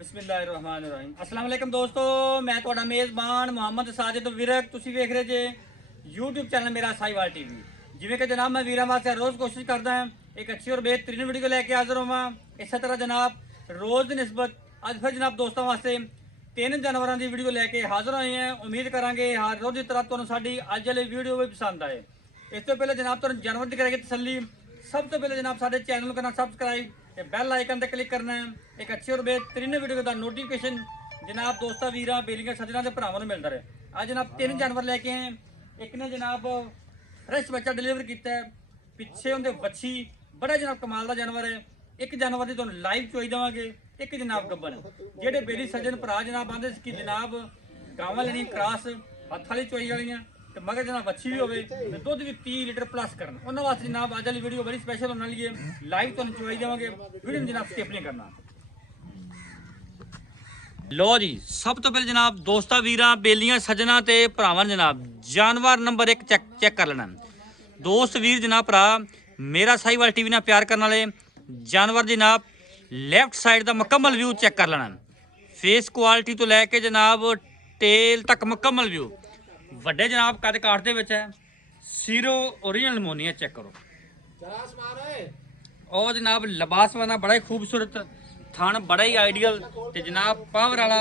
बिस्मिल्लाहिर्रहमानिर्रहीम। अस्सलाम वालेकुम दोस्तों, मैं ਤੁਹਾਡਾ ਮੇਜ਼ਬਾਨ ਮੁਹੰਮਦ ਸਾजिद ਵਿਰਕ। ਤੁਸੀਂ ਵੇਖ ਰਹੇ ਜੇ YouTube ਚੈਨਲ ਮੇਰਾ ਸਾਈਵਾਲ ਟੀਵੀ। ਜਿਵੇਂ ਕਿ ਜਨਾਬ ਮੈਂ ਵੀਰਾਂ ਵਾਸਤੇ ਰੋਜ਼ ਕੋਸ਼ਿਸ਼ ਕਰਦਾ ਹਾਂ ਇੱਕ ਅੱਛੀ ਔਰ ਬਿਹਤਰੀਨ ਵੀਡੀਓ ਲੈ ਕੇ ਹਾਜ਼ਰ ਹੋਵਾਂ। ਇਸੇ ਤਰ੍ਹਾਂ ਜਨਾਬ ਰੋਜ਼ ਦੀ ਨਿਸਬਤ ਅੱਜ ਫਿਰ ਜਨਾਬ ਦੋਸਤਾਂ ਵਾਸਤੇ ਤਿੰਨ ਜਾਨਵਰਾਂ ਦੀ ਵੀਡੀਓ ਲੈ ਕੇ ਹਾਜ਼ਰ ਹੋਏ ਹਾਂ। ਉਮੀਦ ਕਰਾਂਗੇ ਹਰ ਰੋਜ਼ ਦੀ ਤਰ੍ਹਾਂ ਤੁਹਾਨੂੰ ਸਾਡੀ ਅੱਜ ਵਾਲੀ ਵੀਡੀਓ ਵੀ ਪਸੰਦ ਆਏ। ਇਸ ਤੋਂ ਪਹਿਲੇ ਜਨਾਬ ਤੁਹਾਨੂੰ ਜਾਨਵਰ ਦੀ ਕਰਾਂਗੇ ਤਸੱਲੀ। ਸਭ ਤੋਂ ਪਹਿਲੇ ਜਨਾਬ ਸਾਡੇ ਚੈਨਲ ਨੂੰ ਕਰਨਾ ਸਬਸਕ੍ਰਾइब ਤੇ ਬੈਲ ਆਈਕਨ ਤੇ क्लिक करना है। एक अच्छी और बेहतरीन वीडियो का नोटिफिकेशन जनाब दोस्तों वीर बेलियां सजना के भरावां मिलता रहे। आज जनाब तीन जानवर लेके आए। एक ने जनाब फ्रेश बच्चा डिलीवर किया है, पिछे उनके बच्ची बड़ा जनाब कमाल का जानवर है। एक जानवर की तुहानूं लाइव चोई देवांगे, एक जनाब गब्बन जेडे बेली सज्जन भरा जनाब आंदे कि जनाब गावां लेनी क्रॉस हत्थ वाली चोई वालियां ते मगर जनाब अच्छी भी होवे ते दुध भी 30 लीटर प्लस करन। उन्हां वास्ते जनाब अज वाली वीडियो बड़ी स्पेशल होने वाली है। लाइव तुहानूं चोई देवांगे, वीडियो जनाब स्किप नहीं करना। लो जी, सब तो पहले जनाब दोस्तां वीरां बेलियां सज्जना ते भरावां जनाब जानवर नंबर 1 चेक कर लेना। दोस्त वीर जनाब भरा मेरा साहिवाल टीवी नाल प्यार करने वाले जानवर जनाब लैफ्ट साइड का मुकम्मल व्यू चेक कर लेना। फेस क्वालिटी तो लैके जनाब टेल तक मुकम्मल व्यू ਵੱਡੇ जनाब कद काट दे विच है। सीरो ओरिजिनल मोनिया चेक करो। और जनाब लिबासवाना बड़ा ही खूबसूरत थान बड़ा ही आइडियल ते जनाब पावर वाला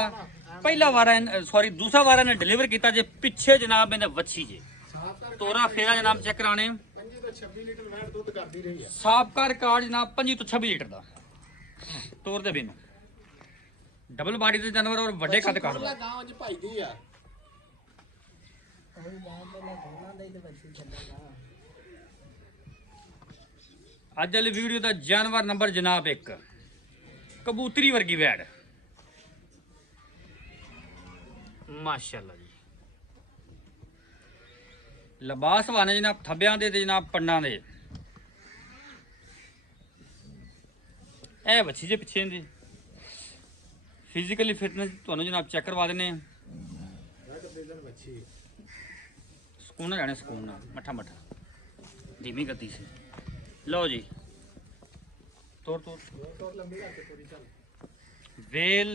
पहला वारा सॉरी दूसरा वारा ने डिलीवर किया जे पिछे जनाब इन्हें वच्छी जे तोरा फेरा जनाब चेक कराने 25 ਤੋਂ 26 ਲੀਟਰ ਵੈਟ ਦੁੱਧ ਕਰਦੀ ਰਹੀ ਹੈ। साबका रिकॉर्ड जनाब 25 ਤੋਂ 26 लीटर का तोर दे बिन डबल बॉडी दे जानवर और ਵੱਡੇ कद काट दा ਗਾਂ ਚ ਭਾਈਦੀ ਆ। ਅੱਜ ਵਾਲੀ ਵੀਡੀਓ ਦਾ ਜਾਨਵਰ ਨੰਬਰ ਜਨਾਬ 1 ਕਬੂਤਰੀ ਵਰਗੀ ਵੈੜ ਮਾਸ਼ਾਅੱਲਾ ਜੀ। ਲਿਬਾਸ ਵਾਨੇ ਜਨਾਬ ਥੱਬਿਆਂ ਦੇ ਤੇ ਜਨਾਬ ਪੰਡਾਂ ਦੇ ਇਹ ਬੱਚੀ ਜੇ ਪਿੱਛੇ ਦੀ ਫਿਜ਼ੀਕਲੀ ਫਿਟਨੈਸ ਤੁਹਾਨੂੰ ਜਨਾਬ ਚੈੱਕ ਕਰਵਾ ਦਿੰਨੇ ਆ। ਸਕੂਨ ਨਾਲ ਜਾਣੇ ਸਕੂਨ ਨਾਲ ਮੱਠਾ ਮੱਠਾ ਧੀਮੀ ਗਤੀ ਸੀ। लो जी तोड़ वेल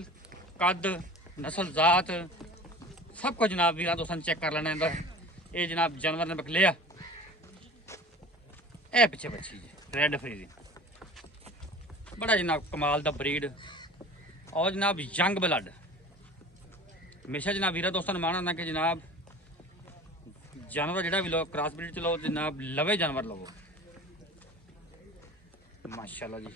कद नस्ल जात सब कुछ जनाब वीर दोस्तों चेक कर लेना इंदा। ये जनाब जानवर ने बक लिया ए पिछे बच्ची रेड फ्रीजी बड़ा जनाब कमाल दा ब्रीड और जनाब यंग ब्लड। हमेशा जनाब वीर दोस्तों ने मानना कि जनाब जानवर जो भी लो क्रॉस ब्रीड च लो जनाब लवे जानवर लवो माशाल्लाह जी।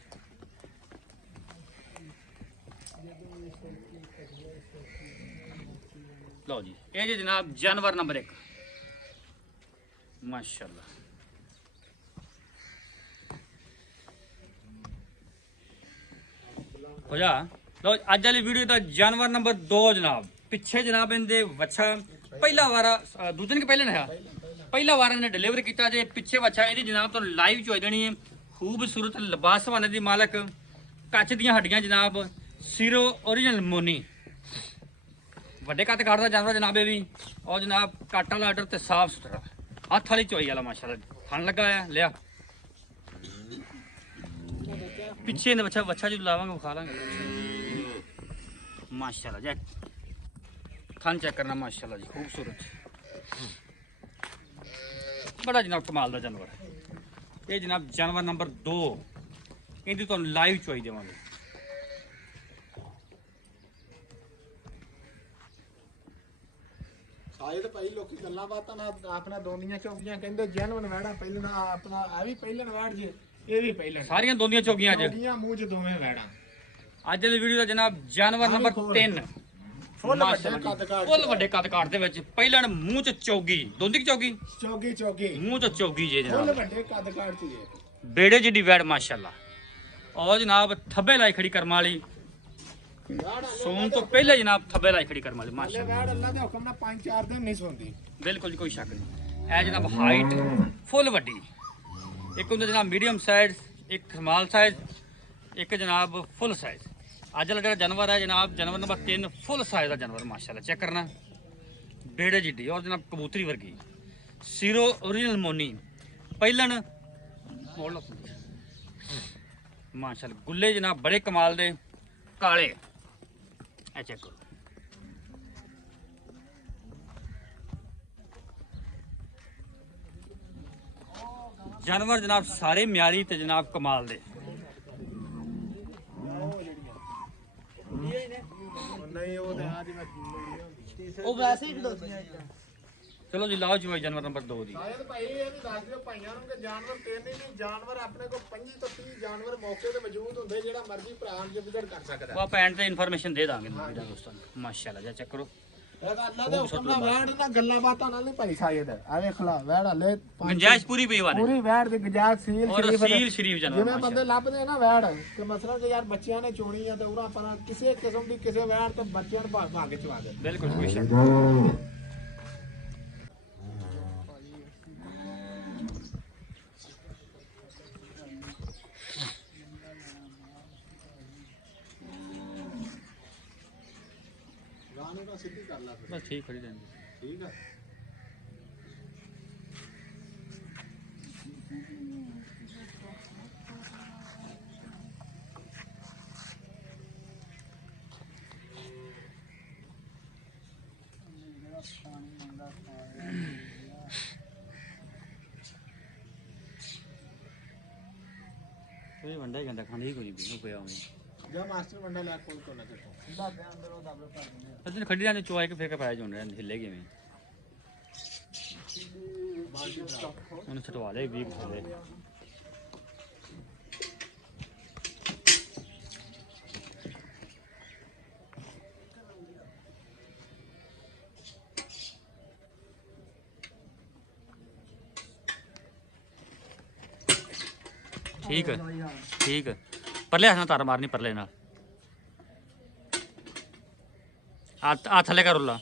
लो जी ये जी जनाब जानवर नंबर 1 माशाल्लाह। हो जा लो अज वाली वीडियो का जानवर नंबर 2 जनाब पिछे जनाब इनके वच्छा पहला वारा दूसरे दिन के पहले नहा पहला वारा ने डिलीवर किया जे पिछे वच्छा ये जनाब तो लाइव चोई देनी है। खूबसूरत लिबासवाने की मालक कच दियां हड्डियां जनाब सीरो ओरिजिनल मोनी वड्डे कद काट दा जानवर जनाब ये भी और जनाब कट वाला आर्डर ते साफ सुथरा हत्थ वाली चोई वाला माशाल्लाह फन लगा है लिया पिछे ने बच्चा बच्चा जो लावांगे खा लांगे माशाल्लाह जय थन चेक करना माशाल्लाह जी खूबसूरत बड़ा जनाब कमाल दा जानवर ये जनाब जानवर नंबर 2 इनकी तो लाइव चोई देवांगे। ਸਾਇਦ ਭਾਈ ਲੋਕੀ ਗੱਲਾਂ ਬਾਤਾਂ ਨਾਲ ਆਪਣਾ ਦੋਨੀਆਂ ਚੌਕੀਆਂ ਕਹਿੰਦੇ ਜੈਨੂਨ ਵੈੜਾ ਪਹਿਲਣ ਆਪਣਾ ਆ ਵੀ ਪਹਿਲਣ ਵੈੜ ਜੇ ਇਹ ਵੀ ਪਹਿਲਣ ਸਾਰੀਆਂ ਦੋਂਦੀਆਂ ਚੌਕੀਆਂ ਅੱਜ ਚੌਕੀਆਂ ਮੂੰਹ ਚ ਦੋਵੇਂ ਵੈੜਾਂ। ਅੱਜ ਦੀ ਵੀਡੀਓ ਦਾ ਜਨਾਬ जानवर नंबर 3 ਫੁੱਲ ਵੱਡੇ ਕੱਦ ਕਾਟ ਫੁੱਲ ਵੱਡੇ ਕੱਦ ਕਾਟ ਦੇ ਵਿੱਚ ਪਹਿਲਣ ਮੂੰਹ ਚ ਚੌਗੀ ਦੋਂਦੀ ਚੌਗੀ ਚੌਗੀ ਚੌਗੀ ਮੂੰਹ ਚ ਚੌਗੀ ਜੇ ਫੁੱਲ ਜਨਾਬ ਵੱਡੇ ਕੱਦ ਕਾਟ ਚ ਜੇ बेड़े जिडी वैड़ माशाल्लाह और जनाब थब्बे लाई खड़ी करम वाली सोन तो पहले जनाब थब्बे लाई खड़ी करम वाली माशाल्लाह ਵੈੜ ਅੱਲਾ ਦੇ ਹੁਕਮ ਨਾਲ 5-4 ਦਿਨ ਨਹੀਂ ਸੌਂਦੀ। बिल्कुल जी कोई शक नहीं। है जनाब हाइट फुल वड्डी एक होंगे जनाब मीडियम साइज एक स्मॉल साइज एक जनाब फुल साइज। अज वाला जो जानवर है जनाब जानवर नंबर 3 फुल साइज का जानवर माशाल्लाह चेक करना बेड़े जिडी और जनाब कबूतरी वर्गी सीरो ओरिजिनल मोनी पहिलन माशाल्लाह गुल्ले जनाब बड़े कमाल दे काले ਇਹ ਚੈੱਕ ਕਰੋ। ਜਾਨਵਰ ਜਨਾਬ ਸਾਰੇ ਮਿਆਰੀ ਤੇ ਜਨਾਬ ਕਮਾਲ ਦੇ। ਨਹੀਂ ਉਹ ਤੇ ਆ ਜੀ ਮੈਂ ਉਹ ਵੈਸੇ ਹੀ ਖਿਡੌਣੀਆਂ ਚਲੋ ਜੀ ਲਾਓ ਜੀ ਜਾਨਵਰ ਨੰਬਰ 2 ਦੀ। ਸ਼ਾਇਦ ਭਾਈ ਇਹ ਵੀ ਦੱਸ ਦਿਓ ਭਾਈਆਂ ਨੂੰ ਕਿ ਜਾਨਵਰ ਤਿੰਨ ਹੀ ਨਹੀਂ, ਜਾਨਵਰ ਆਪਣੇ ਕੋਲ 25 ਤੋਂ 30 ਜਾਨਵਰ ਮੌਕੇ ਤੇ ਮੌਜੂਦ ਹੁੰਦੇ, ਜਿਹੜਾ ਮਰਜ਼ੀ ਭਰਾ ਨੂੰ ਵਿਜ਼ਿਟ ਕਰ ਸਕਦਾ। ਉਹ ਆਪਾਂ ਐਂਡ ਤੇ ਇਨਫੋਰਮੇਸ਼ਨ ਦੇ ਦਾਂਗੇ ਵੀਰਾਂ ਦੋਸਤਾਂ ਨੂੰ। ਮਾਸ਼ਾਅੱਲਾ ਜੀ ਚੈੱਕ ਕਰੋ। ਇਹ ਅੱਲਾ ਦੇ ਹੁਕਮ ਨਾਲ ਵੈੜ ਨਾਲ ਗੱਲਾਂ ਬਾਤਾਂ ਨਾਲ ਨਹੀਂ ਭਾਈ ਸ਼ਾਇਦ ਆ ਵੇਖ ਲਾ ਵੈੜ ਹਲੇ ਗੁੰਜਾਇਸ਼ ਪੂਰੀ ਪਈ ਵਾਲੇ ਪੂਰੀ ਵੈੜ ਦੀ ਗੁੰਜਾਇਸ਼ ਸੀਲ ਔਰ ਸ਼ਰੀਫ ਸੀਲ ਸ਼ਰੀਫ ਜਾਨਵਰ ਜਿਵੇਂ ਬੰਦੇ ਲੱਭਦੇ ਨਾ ਵੈੜ ਕਿ ਮਸਲਾ ਕਿ ਯਾਰ ਬੱਚਿਆਂ ਨੇ ਚੋਣੀ ਆ ਤੇ ਉਹਨਾਂ ਪਰ ਕਿਸੇ ਕਿਸਮ ਦੀ ਕਿਸੇ ਵੈੜ ਤੇ ਬੱਚਿਆਂ ਨੂੰ ਭਾਗ ਕੇ ਚਵਾ ਦੇ। ਬਿਲਕੁਲ ਕੋਈ ਸ਼ੱਕ ਨਹੀਂ। ਗਾਣੇ ਦਾ ਸਿੱਧੀ ਕਰ ਲਾ ਫਿਰ। ਬਸ ਠੀਕ ਖੜੀ ਰਹਿੰਦੀ। ਠੀਕ ਆ ਇਹ ਵੰਡਾ ਹੀ ਗੰਦਾ ਖਾਂਦੀ ਕੋਈ ਨਹੀਂ ਪਿਆ ਉਹਨੇ। ਜਾਂ ਮਾਸਟਰ ਬੰਦਾ ਲੈ ਕੋਲ ਤੋਂ ਨਾ ਚੱਕੋ ਬਾਬੇ ਅੰਦਰੋਂ ਦਬਲ ਕਰ ਦਿੰਦੇ ਅਜੇ ਖੜੀ ਜਾਂਦੇ ਚੋਆ ਕੇ ਫੇਰ ਪਾਇਆ ਜੁੰਨ ਰਹਿੰਦੇ ਹਿੱਲੇ ਕਿਵੇਂ ਬਾਜੀ ਦਾ ਉਹਨੇ ਛਟਵਾ ਲਿਆ 20 ਥੱਲੇ। ਠੀਕ ਹੈ ਠੀਕ ਹੈ। ਪਰਲੇ ਹੱਥ ਨਾਲ ਤਾਰ ਮਾਰਨੀ ਪਰਲੇ ਨਾਲ। ਆ ਥੱਲੇ ਕਰ ਉੱਲਾ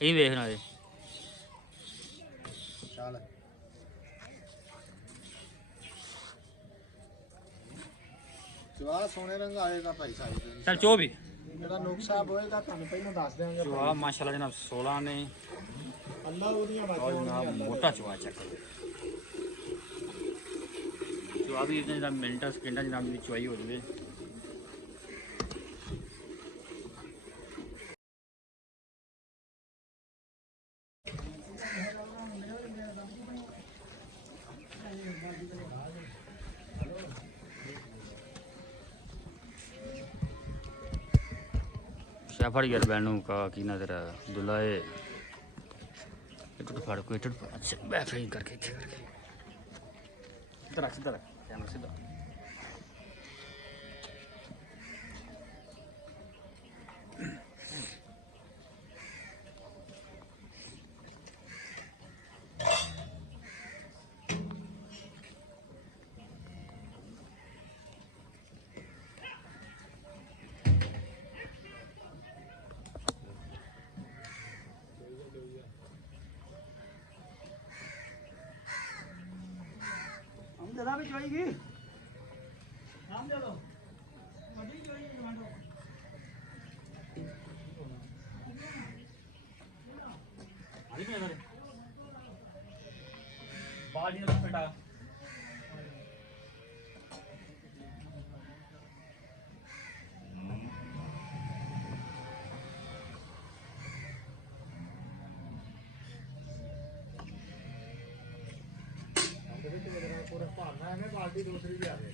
ਇਹ ਵੇਖਣਾ ਇਹ ਚੱਲ ਜਵਾ ਸੋਨੇ ਰੰਗ ਆਏਗਾ ਭਾਈ ਸਾਹਿਬ। ਚੱਲ ਚੋ ਵੀ ਜਿਹੜਾ ਨੁਕਸਾ ਹੋਏਗਾ ਤੁਹਾਨੂੰ ਪਹਿਲਾਂ ਦੱਸ ਦਿਆਂਗੇ। ਚੋਆ ਮਾਸ਼ਾਅੱਲਾ ਜਨਾਬ 16 ਨੇ ਅੱਲਾ ਉਹਦੀਆਂ ਔਰ ਬਾਤਾਂ ਜਨਾਬ ਮੋਟਾ ਚੋਆ ਚੈੱਕ ਚੋਆ ਵੀ ਇਹਦੇ ਜਨਾਬ ਮਿੰਟਾਂ ਸਕਿੰਟਾਂ ਜਨਾਬ ਦੀ ਚੋਈ ਹੋ ਜਵੇ। ਸ਼ਾਫੜ ਯਾਰ ਬੈਨੂ ਕਾ ਕੀ ਨਾ ਤੇਰਾ ਦੁਲਾਏ इधर फाड़ को इधर अच्छा बेहतरीन करके इधर रख सीधा रख कैमरा सीधा। जरा भी चोएगी नाम दे दो मजी चोएगी टमाटो अरे मैं इधर बाल नहीं बेटा पूरा भागना है बाल्टी दूसरी भी आ गई।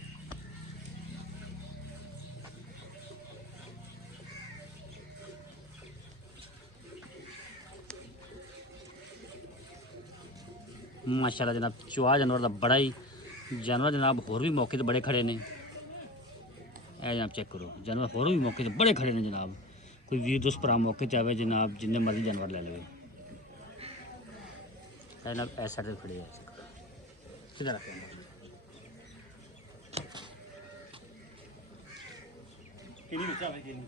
माशाल्लाह जनाब चुआ जानवर का बड़ा ही जानवर जनाब होर भी मौके ते बड़े खड़े ने। ए जनाब चेक करो जानवर होर भी मौके ते बड़े खड़े ने जनाब। कोई वीर दोस्त भरा मौके ते आवे जनाब जिन्ने मर्जी जानवर ले लवे। जनाब ऐ साइड खड़े है किधर रखे किनी बच्चा है किनी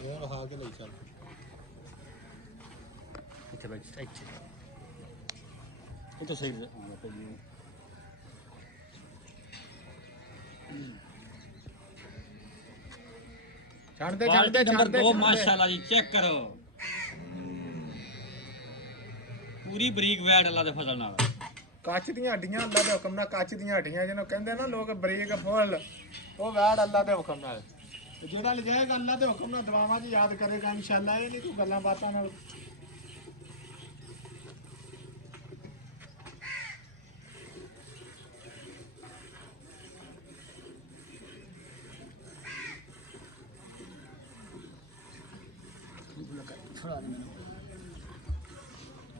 ये रहा के ले चल ਇੱਥੇ ਬੈਠ ਇੱਥੇ ਇਹ ਤਾਂ ਸਹੀ ਆਉਂਦਾ ਭਾਈ। ਛੱਡਦੇ ਕੁਆਲਿਟੀ ਨੰਬਰ 2 ਮਾਸ਼ਾਅੱਲਾ ਜੀ, ਚੈੱਕ ਕਰੋ। ਪੂਰੀ ਬਰੀਕ ਵੈੜ ਅੱਲਾ ਦੇ ਫਜ਼ਲ ਨਾਲ। ਕੱਚ ਦੀਆਂ ਹੱਡੀਆਂ ਅੱਲਾ ਦੇ ਹੁਕਮ ਨਾਲ, ਕੱਚ ਦੀਆਂ ਹੱਡੀਆਂ ਜਿਹਨੂੰ ਕਹਿੰਦੇ ਨਾ ਲੋਕ ਬਰੀਕ ਫੁੱਲ, ਉਹ ਵੈੜ ਅੱਲਾ ਦੇ ਹੁਕਮ ਨਾਲ। ਤੇ ਜਿਹੜਾ ਲਿਜਾਏਗਾ ਅੱਲਾ ਦੇ ਹੁਕਮ ਨਾਲ ਦੁਆਵਾਂ 'ਚ ਯਾਦ ਕਰੇਗਾ ਇਨਸ਼ਾਅੱਲਾ। ਇਹ ਨਹੀਂ ਕੋਈ ਗੱਲਾਂ ਬਾਤਾਂ ਨਾਲ।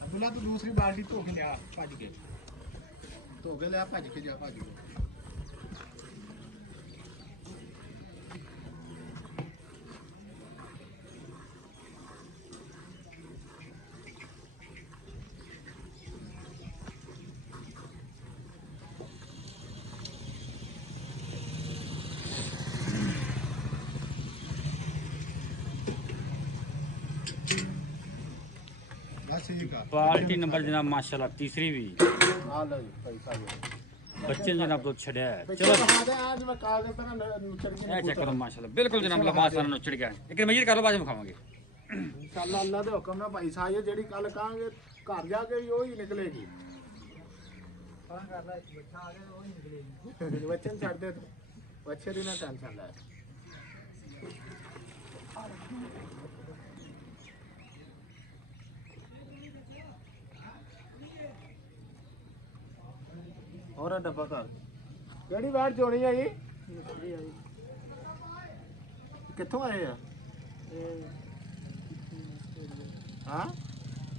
ਅਬਦੁੱਲਾ ਤੂੰ ਦੂਸਰੀ ਬਾਲਟੀ ਧੋ ਕੇ ਲਿਆ, ਭੱਜ ਕੇ ਧੋ ਕੇ ਲਿਆ, ਭੱਜ ਕੇ ਜਾ, ਭੱਜ ਕੇ। ਬਸ ਠੀਕ ਆ। ਕੁਆਲਿਟੀ ਨੰਬਰ ਜਨਾਬ ਮਾਸ਼ਾਅੱਲਾ ਤੀਸਰੀ ਵੀ। ਆ ਲਓ ਜੀ ਪੈਸਾ ਜੀ। ਬੱਚੇ ਨੇ ਜਨਾਬ ਦੁੱਧ ਛੜਿਆ ਹੈ। ਚਲੋ ਚਲੋ ਅੱਜ ਮੈਂ ਕਾਲ ਦੇ ਤਰ੍ਹਾਂ ਨੁਚੜ ਕੇ ਇਹ ਚੈੱਕ ਕਰੋ ਮਾਸ਼ਾਅੱਲਾ, ਬਿਲਕੁਲ ਜਨਾਬ ਲਬਾਸ ਨਾਲ ਨੁੱਚੜ ਗਿਆ। ਇੱਕ ਮਜੀਦ ਕਰ ਲਓ, ਬਾਅਦ ਵਿੱਚ ਖਾਵਾਂਗੇ। ਇਨਸ਼ਾਅੱਲਾ ਅੱਲਾ ਦੇ ਹੁਕਮ ਨਾਲ ਭਾਈ ਸਾਹਿਬ ਜਿਹੜੀ ਕੱਲ ਕਹਾਂਗੇ ਘਰ ਜਾ ਕੇ ਵੀ ਉਹੀ ਨਿਕਲੇਗੀ। ਫਾਂ ਕਰ ਲੈ, ਬੱਚਾ ਆ ਗਿਆ ਉਹ ਹੀ ਨਿਕਲੇਗੀ। ਬੱਚੇ ਨੂੰ ਛੱਡ ਦੇ ਤੂੰ, ਬੱਚੇ ਦੀ ਨਾ ਟੈਨਸ਼ਨ ਲੈ। ਹੋਰ ਡੱਬਾ ਕਰ। ਕਿਹੜੀ ਵਾਰ ਚੋਣੀ ਆ ਜੀ? ਕਿੱਥੋਂ ਆਏ ਆ? ਹਾਂ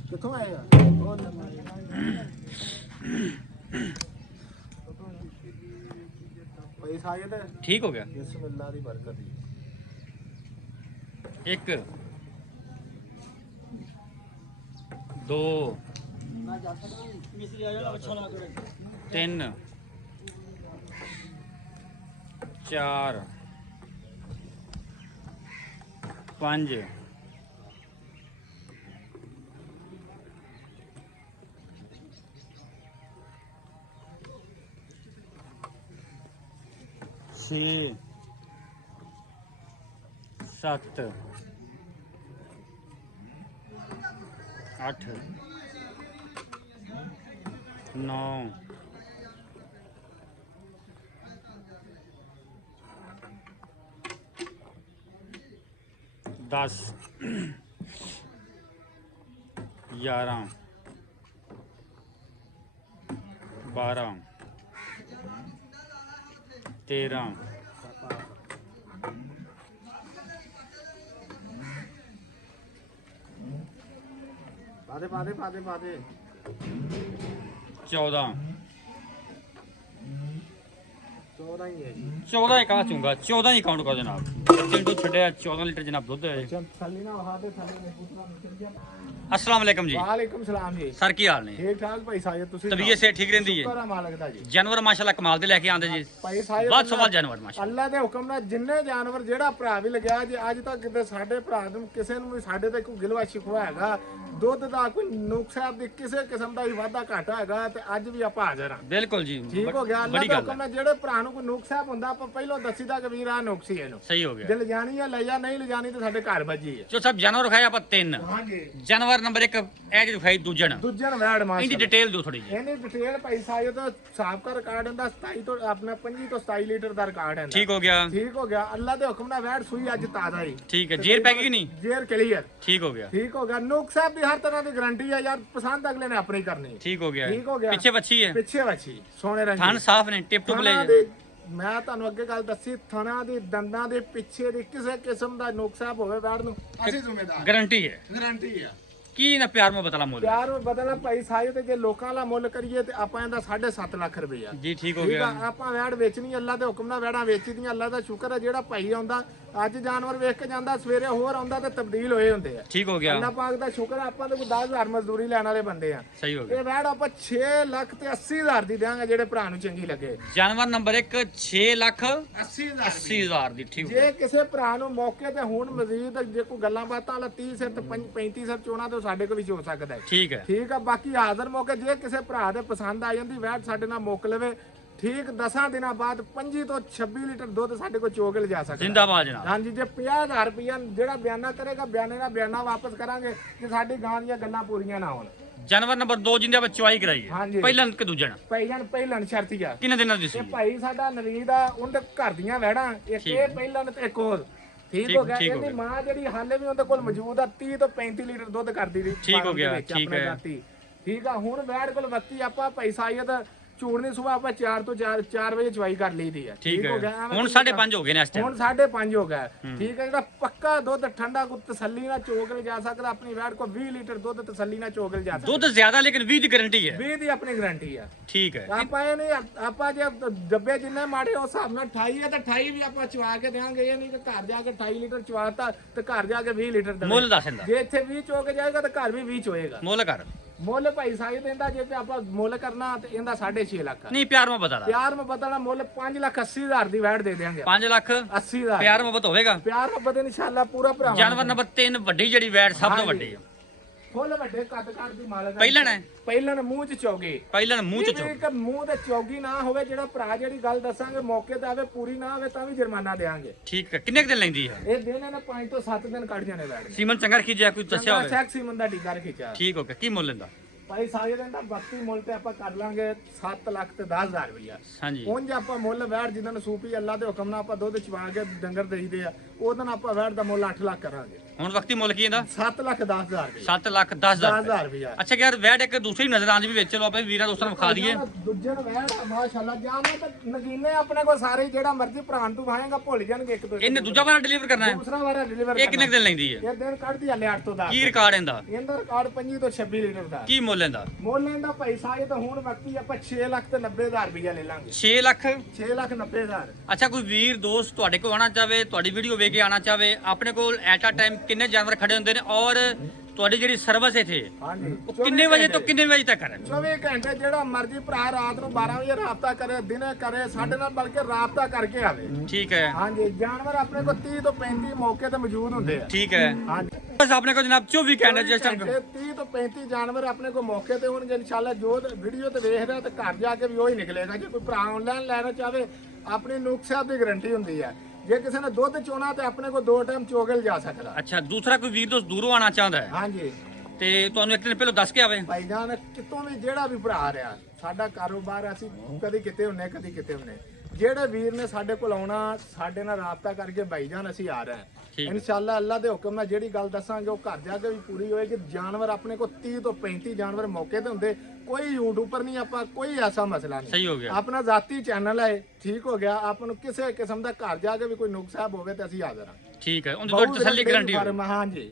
ਕਿੱਥੋਂ ਆਏ ਆ? ਪੈਸਾ ਆਏ ਤੇ ਠੀਕ ਹੋ ਗਿਆ। ਬਿਸਮਿਲ੍ਲਾ ਦੀ ਬਰਕਤ ਦੀ। ਇੱਕ, ਦੋ, ਮੈਂ ਜਾ ਸਕਦਾ ਮਿਸਰੀ ਆ ਜਾਣਾ, ਅੱਛਾ ਲੱਗ ਰਿਹਾ। 3, 4, 5, 6, 7, 8, 9, 10, 11, 12, 13, ਪਾਦੇ ਪਾਦੇ ਪਾਦੇ ਪਾਦੇ 14, 14 ਹੀ ਹੈ ਜੀ। 14 ਹੀ ਕਹਾਂ ਚੂੰਗਾ, 14 ਹੀ ਕਾਊਂਟ ਕਰ ਜਨਾਬ। ਤਿੰਨ ਤੋਂ ਛੱਡਿਆ 14 ਲੀਟਰ ਜਨਾਬ ਦੁੱਧ ਹੈ। ਚਲ ਥੱਲੇ ਨਾ ਵਹਾ ਦੇ, ਥੱਲੇ ਨੇ ਪੁੱਤਰਾ ਨਿਕਲ ਗਿਆ। अस्सलाम वालेकुम जी। ਵਾਲੇਕੁਮ ਸਲਾਮ ਜੀ। सर की हाल ने? ਠੀਕ ਠਾਕ ਭਾਈ ਸਾਹਿਬ, ਤੁਸੀਂ तबीयत से ठीक रहती है? ਸ਼ੁਕਰ ਆ ਮਾਲਕ ਦਾ ਜੀ। जानवर माशाल्लाह कमाल दे लेके आंदे जी। ਭਾਈ ਸਾਹਿਬ बहुत सवाल जानवर माशाल्लाह। ਅੱਲਾ ਦੇ ਹੁਕਮ ਨਾਲ ਜਿੰਨੇ ਜਾਨਵਰ ਜਿਹੜਾ ਭਰਾ ਵੀ ਲਗਿਆ ਜੀ, ਅੱਜ ਤੱਕ ਕਿਤੇ ਸਾਡੇ ਭਰਾ ਨੂੰ ਕਿਸੇ ਨੂੰ ਵੀ ਸਾਡੇ ਤੇ ਕੋਈ ਗਿਲਵਾ ਸ਼ਿਕਵਾ ਹੈਗਾ, ਦੁੱਧ ਦਾ ਕੋਈ ਨੁਕਸਾਨ ਦੀ ਕਿਸੇ ਕਿਸਮ ਦਾ ਵੀ ਵਾਧਾ ਘਾਟਾ ਹੈਗਾ, ਤੇ ਅੱਜ ਵੀ ਆਪਾਂ ਹਾਜ਼ਰ ਹਾਂ। बिल्कुल जी, ਠੀਕ ਹੋ ਗਿਆ। ਅੱਲਾ बड़ी ਦੇ गल ਹੁਕਮ है। ਨਾਲ ਜਿਹੜੇ ਭਰਾ ਨੂੰ ਕੋਈ ਨੁਕਸਾਨ ਹੁੰਦਾ, ਆਪਾਂ ਪਹਿਲਾਂ ਦੱਸੀਦਾ ਕਿ ਵੀਰ ਆ ਨੁਕਸੀ ਇਹਨੂੰ सही हो गया। ਜੇ ਲਿਜਾਣੀ ਆ ਲੈ ਜਾ, ਨਹੀਂ ਲਿਜਾਣੀ ਤੇ ਸਾਡੇ ਘਰ ਵੱਜੀ ਹੈ। जो सब जानवर खाए आप 3। ਹਾਂਜੀ जानवर नंबर 1 ए जो खाई दूजन। ਦੂਜੇ ਵੈੜ इनकी ਮਾਸ਼ਾ डिटेल दो थोड़ी जी। ਇਹਨੇ ਡਿਟੇਲ ਭਾਈ ਸਾਹਿਬ ਦਾ ਸਾਬਕਾ ਰਿਕਾਰਡ ਹੁੰਦਾ 27 ਤੋਂ ਆਪਣਾ 25 ਤੋਂ 27 ਲੀਟਰ ਦਾ ਰਿਕਾਰਡ ਹੈ। ठीक हो गया। ਠੀਕ ਹੋ ਗਿਆ। ਅੱਲਾ ਦੇ ਹੁਕਮ ਨਾਲ ਵੈੜ ਸੂਈ ਅੱਜ ਤਾਜ਼ਾ ਹੀ। ठीक है, जेर पैकेज नहीं? ਜੇਰ ਕਲੀਅਰ। ठीक हो गया। ਠੀਕ ਹੋ ਗਿਆ। ਨੁਕ ਸਾਹਿਬ ਦੀ ਹਰ ਤਰ੍ਹਾਂ ਦੀ ਗਾਰੰਟੀ ਆ ਯਾਰ, ਪਸੰਦ ਅਗਲੇ ਨੇ ਆਪਣੀ ਕਰਨੀ। ठीक हो गया। ठीक हो गया। पीछे बच्ची है? ਪਿੱਛੇ ਵੱਛੀ ਸੋਹਣੇ ਰੰਗ थान साफ ने, टिप टुप ले ਥਣਾ ਦੀ ਮੈਂ ਤੁਹਾਨੂੰ ਅੱਗੇ ਗੱਲ ਦੱਸੀ, ਥਣਾ ਦੀ ਦੰਦਾਂ ਦੇ ਪਿੱਛੇ ਦੀ ਕਿਸੇ ਕਿਸਮ ਦਾ ਨੁਕ ਸਾਹਿਬ ਹੋਵੇ ਵੈੜ ਨੂੰ, ਅਸੀਂ ਜ਼ਿੰਮੇਦਾਰ। गारंटी है। ਗਾਰੰਟੀ ਆ। की ना प्यार में बतला मोल? ਪਿਆਰ ਬਦਲਾ ਭਾਈ ਸਾਹਿਬ ਤੇ ਜੇ ਲੋਕਾਂ ਵਾਲਾ ਮੁੱਲ ਕਰੀਏ ਤੇ ਆਪਾਂ ਇਹਦਾ 7.5 ਲੱਖ ਰੁਪਈਆ। जी ठीक हो ਠੀਕ गया। ਆ। ਆਪਾਂ ਵੈੜ ਵੇਚਣੀ ਅੱਲਾ ਦੇ ਹੁਕਮ ਨਾਲ ਵੈੜਾਂ ਵੇਚੀ ਦੀਆਂ। ਅੱਲਾ ਦਾ ਸ਼ੁਕਰ ਹੈ ਜਿਹੜਾ ਭਾਈ ਆਉਂਦਾ ਅੱਜ ਜਾਨਵਰ ਵੇਖ ਕੇ ਜਾਂਦਾ, ਸਵੇਰੇ ਹੋਰ ਆਉਂਦਾ ਤੇ ਤਬਦੀਲ ਹੋਏ ਹੁੰਦੇ ਆ। ਠੀਕ ਹੋ ਗਿਆ, ਅੱਲਾਹ ਪਾਕ ਦਾ ਸ਼ੁਕਰ ਆ, ਆਪਾਂ ਤਾਂ ਕੋਈ 10,000 ਮਜ਼ਦੂਰੀ ਲੈਣ ਵਾਲੇ ਬੰਦੇ ਆ। ਸਹੀ ਹੋ ਗਿਆ। ਇਹ ਵੈੜ ਆਪਾਂ 6,80,000 ਦੀ ਦੇਾਂਗੇ ਜਿਹੜੇ ਭਰਾ ਨੂੰ ਚੰਗੀ ਲੱਗੇ। ਜਾਨਵਰ ਨੰਬਰ 1 6,80,000 6,80,000 ਦੀ। ਠੀਕ ਹੋ ਜੇ ਕਿਸੇ ਭਰਾ ਨੂੰ ਮੌਕੇ ਤੇ ਹੁਣ ਮਜ਼ੀਦ ਜੇ ਕੋਈ ਗੱਲਾਂ ਬਾਤਾਂ ਵਾਲਾ 30 ਸਿਰ ਤੇ 35 ਸਿਰ ਚੋਣਾ ਤੇ ਸਾਡੇ ਕੋਲ ਵੀ ਹੋ ਸਕਦਾ ਹੈ। ਠੀਕ ਹੈ, ਠੀਕ ਆ। ਬਾਕੀ ਹਾਜ਼ਰ ਮੌਕੇ ਜੇ ਕਿਸੇ ਭਰਾ ਦੇ ਪਸੰਦ ਆ ਜਾਂਦੀ ਵੈਟ ਸਾਡੇ ਨਾਲ ਮੁੱਕ ਲਵੇ, ਠੀਕ 10 ਦਿਨਾਂ ਬਾਅਦ 25 ਤੋਂ 26 ਲੀਟਰ ਦੁੱਧ ਸਾਡੇ ਕੋਲ ਚੋ ਕੇ ਲਿਜਾ ਸਕਦਾ। ਜ਼ਿੰਦਾਬਾਦ ਜਨਾਬ। ਹਾਂਜੀ, ਜੇ 50,000 ਰੁਪਇਆ ਜਿਹੜਾ ਬਿਆਨਾ ਕਰੇਗਾ, ਬਿਆਨੇ ਨਾਲ ਬਿਆਨਾ ਵਾਪਸ ਕਰਾਂਗੇ ਜੇ ਸਾਡੀ ਗਾਂ ਦੀਆਂ ਗੱਲਾਂ ਪੂਰੀਆਂ ਨਾ ਹੋਣ। ਜਾਨਵਰ ਨੰਬਰ 2 ਜਿੰਦੇ ਆਪਾਂ ਚੁਆਈ ਕਰਾਈ ਹੈ, ਹਾਂਜੀ। ਪਹਿਲਾਂ ਕਿ ਦੂਜਾ ਪਹਿਲਾਂ ਸ਼ਰਤੀ ਆ। ਕਿੰਨੇ ਦਿਨਾਂ ਦੀ ਸੀ? ਇਹ ਭਾਈ ਸਾਡਾ ਨਵੀਦ ਆ, ਉਹਦੇ ਘਰ ਦੀਆਂ ਵੈੜਾਂ, ਇੱਕ ਇਹ ਪਹਿਲਾਂ ਤੇ ਇੱਕ ਹੋਰ। ਠੀਕ ਹੋ ਗਿਆ। ਠੀਕ ਹੋ ਇਹਦੀ ਗਿਆ। ਮਾਂ ਜਿਹੜੀ ਹਾਲੇ ਵੀ ਉਹਦੇ ਕੋਲ ਮੌਜੂਦ ਆ, 30 ਤੋਂ 35 ਲੀਟਰ ਦੁੱਧ ਕਰਦੀ ਰਹੀ। ਠੀਕ ਹੋ ਗਿਆ, ਫਾਰਮ ਦੇ ਵਿੱਚ ਠੀਕ ਆਪਣੇ ਹੈ। ਰਾਤੀ। ਠੀਕ ਆ। ਹੁਣ ਵੈੜ ਕੋਲ ਵਕਤੀ ਆਪਾਂ ਭਾਈ ਸਾਈਦ ਚੂੜਨੀ ਸੁਬਾ ਆਪਾਂ 4 ਤੋਂ 4 ਵਜੇ ਚਵਾਈ ਕਰ ਲਈਦੀ ਆ। ਠੀਕ ਹੋ ਹੈ। ਗਿਆ। ਹੁਣ 5:30 ਹੋ ਗਏ ਨੇ ਇਸ ਟਾਈਮ। ਹੁਣ 5:30 ਹੋ ਗਿਆ। ਠੀਕ ਹੈ। ਜਿਹੜਾ ਪੱਕਾ ਦੁੱਧ ਠੰਡਾ ਕੋ ਤਸੱਲੀ ਨਾਲ ਚੋਕ ਲੈ ਜਾ ਸਕਦਾ, ਆਪਣੀ ਵੈੜ ਕੋ 20 ਲੀਟਰ ਦੁੱਧ ਤਸੱਲੀ ਨਾਲ ਚੋਕ ਲੈ ਜਾ ਸਕਦਾ। ਦੁੱਧ ਜ਼ਿਆਦਾ ਲੇਕਿਨ 20 ਦੀ ਗਾਰੰਟੀ ਹੈ। 20 ਦੀ ਆਪਣੀ ਗਾਰੰਟੀ ਆ। ਠੀਕ ਹੈ। ਆਪਾਂ ਇਹ ਨਹੀਂ, ਆਪਾਂ ਜੇ ਡੱਬੇ ਜਿੰਨੇ ਮਾੜੇ ਉਸ ਹਿਸਾਬ ਨਾਲ 28 ਹੈ ਤਾਂ 28 ਵੀ ਆਪਾਂ ਚਵਾ ਕੇ ਦੇਵਾਂਗੇ। ਇਹ ਨਹੀਂ ਕਿ ਘਰ ਜਾ ਕੇ 28 ਲੀਟਰ ਚਵਾਤਾ ਤੇ ਘਰ ਜਾ ਕੇ 20 ਲੀਟਰ ਦੇਵੇ। ਮੁੱਲ ਦੱਸ ਦਿੰਦਾ, ਜੇ ਇੱਥੇ 20 ਚੋ ਕੇ ਜਾਏਗਾ ਤਾਂ ਘਰ ਵੀ 20 ਚੋਏਗਾ। ਮੁੱਲ ਕਰ। ਮੁੱਲ ਭਾਈ ਸਾਹਿਬ ਦਿੰਦਾ, ਜੇ ਤੇ ਆਪਾਂ ਮੁੱਲ ਕਰਨਾ ਤੇ ਇਹਦਾ 6.5 ਲੱਖ ਆ। ਨਹੀਂ, ਪਿਆਰ ਮੁਹੱਬਤ ਵਾਲਾ। ਪਿਆਰ ਮੁਹੱਬਤ ਵਾਲਾ ਮੁੱਲ 5,80,000 ਦੀ ਵੈਟ ਦੇ ਦੇਵਾਂਗੇ। 5,80,000 80,000 ਪਿਆਰ ਮੁਹੱਬਤ ਹੋਵੇਗਾ। ਪਿਆਰ ਮੁਹੱਬਤ ਇਨਸ਼ਾਅੱਲਾ ਪੂਰਾ ਭਰਾ। ਜਾਨਵਰ ਨੰਬਰ 3 ਵੱਡੀ ਜਿਹੜੀ ਵੈਟ ਸਭ ਤੋਂ ਹਾਂਜੀ। ਵੱਡੀ ਹੈ, ਫੁੱਲ ਵੱਡੇ ਕੱਦ ਕੱਦ ਦੀ ਮਾਲਕ। ਪਹਿਲਣ ਹੈ। ਪਹਿਲਣ ਮੂੰਹ ਚ ਚੌਗੇ। ਪਹਿਲਣ ਮੂੰਹ ਚ ਚੋ। ਇੱਕ ਮੂੰਹ ਤੇ ਚੌਗੀ ਨਾ ਹੋਵੇ, ਜਿਹੜਾ ਭਰਾ ਜਿਹੜੀ ਗੱਲ ਦੱਸਾਂਗੇ ਮੌਕੇ ਤੇ ਆਵੇ ਪੂਰੀ ਨਾ ਆਵੇ ਤਾਂ ਵੀ ਜੁਰਮਾਨਾ ਦੇਵਾਂਗੇ। ਠੀਕ ਹੈ। ਕਿੰਨੇ ਕੁ ਦਿਨ ਲੈਂਦੀ ਹੈ? ਇਹ ਦਿਨ ਇਹਨਾਂ 5 ਤੋਂ 7 ਦਿਨ ਕੱਢ ਜਾਣੇ ਵੈੜ। ਸੀਮਨ ਚੰਗਾ ਰਖੀਜਿਆ ਕੋਈ ਦੱਸਿਆ ਹੋਵੇ? ਸੈਕਸੀ ਮੰਦਾ ਟੀਕਾ ਰਖਿਆ। ਠੀਕ ਹੋ ਗਿਆ। ਕੀ ਮੁੱਲ ਲੈਂਦਾ? ਭਾਈ ਸਾਰੇ ਦਿਨ ਦਾ ਬਾਕੀ ਮੁੱਲ ਤੇ ਆਪਾਂ ਕਰ ਲਾਂਗੇ 7 ਲੱਖ ਤੇ 10,000 ਰੁਪਇਆ। ਹਾਂਜੀ। ਉਂਝ ਆਪਾਂ ਮੁੱਲ ਵੈੜ ਜਿੱਦਨ ਸੂਪੀ ਅੱਲਾ ਦੇ ਹੁਕਮ ਨਾਲ ਆਪਾਂ ਦੁੱਧ ਚਵਾ ਕੇ ਡੰਗਰ ਦੇਈਦੇ ਆ, ਉਹਦਨ ਆਪਾਂ ਵੈੜ ਦਾ ਮੁੱਲ 8 ਲੱਖ ਕਰਾਂਗੇ। ਹੁਣ ਵਕਤੀ ਮੁੱਲ ਕੀ ਇਹਦਾ? 7 ਲੱਖ 10,000 ਰੁਪਇਆ। 7,10,000 10,000 ਰੁਪਇਆ। ਅੱਛਾ ਯਾਰ, ਵੈਟ ਇੱਕ ਦੂਸਰੀ ਨਜ਼ਰ ਆਂਦੀ ਵੀ ਵਿੱਚ, ਚਲੋ ਆਪਾਂ ਵੀਰਾਂ ਦੋਸਤਾਂ ਨੂੰ ਵਿਖਾ ਦਈਏ। ਦੂਜੇ ਨੂੰ ਵੈੜ ਮਾਸ਼ਾਅੱਲਾ ਜਾਨੇ ਤਾਂ ਨਗੀਨੇ ਆਪਣੇ ਕੋਲ ਸਾਰੇ, ਜਿਹੜਾ ਮਰਜ਼ੀ ਭਰਾਨ ਤੂੰ ਖਾਏਗਾ ਭੁੱਲ ਜਾਣਗੇ ਇੱਕ ਦੋ। ਇਹਨੇ ਦੂਜਾ ਵਾਰ ਡਿਲੀਵਰ ਕਰਨਾ ਹੈ? ਦੂਸਰਾ ਵਾਰਾ ਡਿਲੀਵਰ ਇਹ ਕਿੰਨੇ ਕੁ ਦਿਨ ਲੈਂਦੀ ਹੈ? ਇਹ ਦਿਨ ਕੱਢਦੀ ਹਲੇ 8 ਤੋਂ 10। ਕੀ ਰਿਕਾਰਡ ਇਹਦਾ? ਇਹਦਾ ਰਿਕਾਰਡ 25 ਤੋਂ 26 ਲੀਟਰ ਦਾ। ਕੀ ਮੁੱਲ ਇਹਦਾ? ਮੁੱਲ ਇਹਦਾ ਭਾਈ ਸਾਹਿਬ ਤਾਂ ਹੁਣ ਵਕਤੀ ਆਪਾਂ 6 ਲੱਖ ਤੇ 90,000 ਰੁਪਇਆ ਲੈ ਲਾਂਗੇ। 6 ਲੱਖ? 6,90,000। ਅੱਛਾ, ਕੋਈ ਵੀਰ ਦੋਸਤ ਤੁਹਾਡੇ ਕੋਲ ਆਣਾ ਚਾਹਵੇ, ਤੁਹਾਡੀ ਵੀਡੀਓ ਵੇਖ ਕੇ ਆਣਾ ਚਾਹਵੇ, ਆਪਣੇ ਕੋਲ ਐਟ ਅ ਟਾਈਮ ਕਿੰਨੇ ਜਾਨਵਰ ਖੜੇ ਹੁੰਦੇ ਨੇ ਔਰ ਤੁਹਾਡੀ ਜਿਹੜੀ ਸਰਵਿਸ ਇੱਥੇ ਹਾਂਜੀ। ਉਹ ਕਿੰਨੇ ਵਜੇ ਤੋਂ ਕਿੰਨੇ ਵਜੇ ਤੱਕ ਹੈ? 24 ਘੰਟੇ ਜਿਹੜਾ ਮਰਜ਼ੀ ਭਰਾ ਰਾਤ ਨੂੰ 12 ਵਜੇ ਰਾਬਤਾ ਕਰੇ, ਦਿਨੇ ਕਰੇ, ਸਾਡੇ ਨਾਲ ਬਲਕਿ ਰਾਬਤਾ ਕਰਕੇ ਆਵੇ। ਠੀਕ ਹੈ। ਹਾਂਜੀ। ਜਾਨਵਰ ਆਪਣੇ ਕੋਲ 30 ਤੋਂ 35 ਮੌਕੇ ਤੇ ਮੌਜੂਦ ਹੁੰਦੇ ਆ। ਠੀਕ ਹੈ। ਹਾਂਜੀ। ਬਸ ਆਪਣੇ ਕੋਲ ਜਨਾਬ 24 ਘੰਟੇ ਜਿਸ ਟਾਈਮ 30 ਤੋਂ 35 ਜਾਨਵਰ ਆਪਣੇ ਕੋਲ ਮੌਕੇ ਤੇ ਹੋਣਗੇ ਇਨਸ਼ਾਅੱਲਾ। ਜੋ ਵੀਡੀਓ ਤੇ ਵੇਖ ਰਿਹਾ ਤੇ ਘਰ ਜਾ ਕੇ ਵੀ ਉਹੀ ਨਿਕਲੇਗਾ। ਜੇ ਕੋਈ ਭਰਾ ਆਨਲਾਈਨ ਲੈਣਾ ਚਾਹਵੇ, ਆਪਣੀ ਨੁਕ ਸਾਹਿਬ ਦੀ ਗਾਰੰਟੀ ਹੁੰਦੀ ਹੈ। ਜੇ ਕਿਸੇ ਨੇ ਦੁੱਧ ਚੋਣਾ ਤੇ ਆਪਣੇ ਕੋਲ 2 ਟਾਈਮ ਚੋਗਲ ਜਾ ਸਕਦਾ। ਅੱਛਾ, ਦੂਸਰਾ ਕੋਈ ਵੀਰ ਦੋਸਤ ਦੂਰੋਂ ਆਣਾ ਚਾਹੁੰਦਾ ਹੈ ਹਾਂਜੀ। ਤੇ ਤੁਹਾਨੂੰ ਇੱਕ ਦਿਨ ਪਹਿਲਾਂ ਦੱਸ ਕੇ ਆਵੇ। ਭਾਈਜਾਨ ਕਿਤੋਂ ਵੀ ਜਿਹੜਾ ਵੀ ਭਰਾ ਆ ਰਿਹਾ, ਸਾਡਾ ਕਾਰੋਬਾਰ ਅਸੀਂ ਕਦੀ ਕਿਤੇ ਹੁੰਨੇ, ਕਦੀ ਕਿਤੇ ਹੁੰਨੇ। ਜਿਹੜੇ ਵੀਰ ਨੇ ਸਾਡੇ ਕੋਲ ਆਉਣਾ, ਸਾਡੇ ਨਾਲ ਰਾਬਤਾ ਕਰਕੇ ਭਾਈਜਾਨ ਅਸੀਂ ਆ ਰਹੇ ਹਾਂ। ਠੀਕ। ਇਨਸ਼ਾਅੱਲਾ ਅੱਲਾ ਦੇ ਹੁਕਮ ਨਾਲ ਜਿਹੜੀ ਗੱਲ ਦੱਸਾਂਗੇ ਉਹ ਘਰ ਜਾ ਕੇ ਵੀ ਪੂਰੀ ਹੋਏਗੀ। ਜਾਨਵਰ ਆਪਣੇ ਕੋਲ 30 ਤੋਂ 35 ਜਾਨਵਰ ਮੌਕੇ ਤੇ ਹੁੰਦੇ। ਕੋਈ ਯੂਟਿਊਬਰ ਨਹੀਂ, ਆਪਾਂ ਕੋਈ ਐਸਾ ਮਸਲਾ ਨਹੀਂ। ਸਹੀ ਹੋ ਗਿਆ। ਆਪਣਾ ਜ਼ਾਤੀ ਚੈਨਲ ਹੈ। ਠੀਕ ਹੋ ਗਿਆ। ਆਪਾਂ ਨੂੰ ਕਿਸੇ ਕਿਸਮ ਦਾ ਘਰ ਜਾ ਕੇ ਵੀ ਕੋਈ ਨੁਕਸਾਨ ਹੋਵੇ ਤੇ ਅਸੀਂ ਹਾਜ਼ਰ ਹਾਂ। ਠੀਕ ਹੈ। ਉਹਦੀ ਤੁਹਾਡੀ ਤਸੱਲੀ ਗਾਰੰਟੀ ਹੈ। ਹਾਂਜੀ।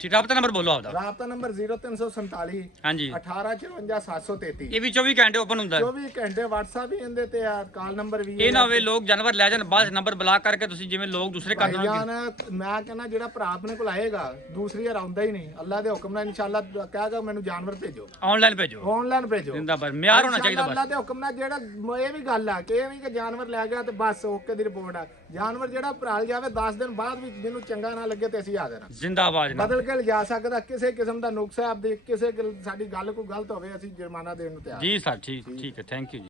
ਠੀਕ, ਰਾਬਤਾ ਨੰਬਰ ਬੋਲੋ ਆਪਦਾ। ਰਾਬਤਾ ਨੰਬਰ 0347 ਹਾਂਜੀ। 1854 733। ਇਹ ਵੀ 24 ਘੰਟੇ ਓਪਨ ਹੁੰਦਾ ਹੈ। 24 ਘੰਟੇ WhatsApp ਵੀ ਇਹਦੇ ਤੇ ਆ, ਕਾਲ ਨੰਬਰ ਵੀ ਇਹ ਨਾ ਹੋਵੇ ਲੋਕ ਜਾਨਵਰ ਲੈ ਜਾਣ, ਬਾਅਦ ਨੰਬਰ ਬਲਾਕ ਕਰਕੇ ਤੁਸੀਂ ਜਿਵੇਂ ਲੋਕ ਦੂਸਰੇ ਕਰ ਦੇਣਗੇ। ਭਾਈਜਾਨ ਮੈਂ ਕਹਿੰਦਾ ਜਿਹੜਾ ਭਰਾ ਆਪਣੇ ਕੋਲ ਆਏਗਾ, ਦੂਸਰੀ ਵਾਰ ਆਉਂਦਾ ਹੀ ਨਹੀਂ। ਅੱਲਾ ਦੇ ਹੁਕਮ ਨਾਲ ਇਨਸ਼ਾਅੱਲਾ ਕਹਾਂਗਾ ਮੈਨੂੰ ਜਾਨਵਰ ਭੇਜੋ, ਆਨਲਾਈਨ ਭੇਜੋ, ਆਨਲਾਈਨ ਭੇਜੋ। ਜ਼ਿੰਦਾਬਾਦ ਮਿਆਰ ਹੋਣਾ ਚਾਹੀਦਾ ਅੱਲਾ ਬਸ। ਦੇ ਹੁਕਮ ਨਾਲ ਜਿਹੜਾ ਇਹ ਵੀ ਗੱਲ ਆ ਕਿ ਇਹ ਨਹੀਂ ਕਿ ਜਾਨਵਰ ਲੈ ਗਿਆ ਤੇ ਬਸ ਓਕੇ ਦੀ ਰਿਪੋਰਟ ਆ। ਜਾਨਵਰ ਜਿਹੜਾ ਭਰਾਲ ਜਾਵੇ 10 ਦਿਨ ਬਾਅਦ ਵੀ ਜਿਹਨੂੰ ਚੰਗਾ ਨਾ ਲੱਗੇ ਤੇ ਅਸੀਂ ਹਾਜ਼ਰ ਹਾਂ। ਜ਼ਿੰਦਾਬਾਦ ਜਨਾਬ। ਬਦਲ ਕੇ ਲਿਜਾ ਸਕਦਾ। ਕਿਸੇ ਕਿਸਮ ਦਾ ਨੁਕਸ ਹੈ ਆਪਦੀ, ਕਿਸੇ ਸਾਡੀ ਗੱਲ ਕੋਈ ਗਲਤ ਹੋਵੇ ਅਸੀਂ ਜੁਰਮਾਨਾ ਦੇਣ ਨੂੰ ਤਿਆਰ। ਜੀ ਸਰ, ਠੀਕ ਹੈ, ਥੈਂਕ ਯੂ ਜੀ।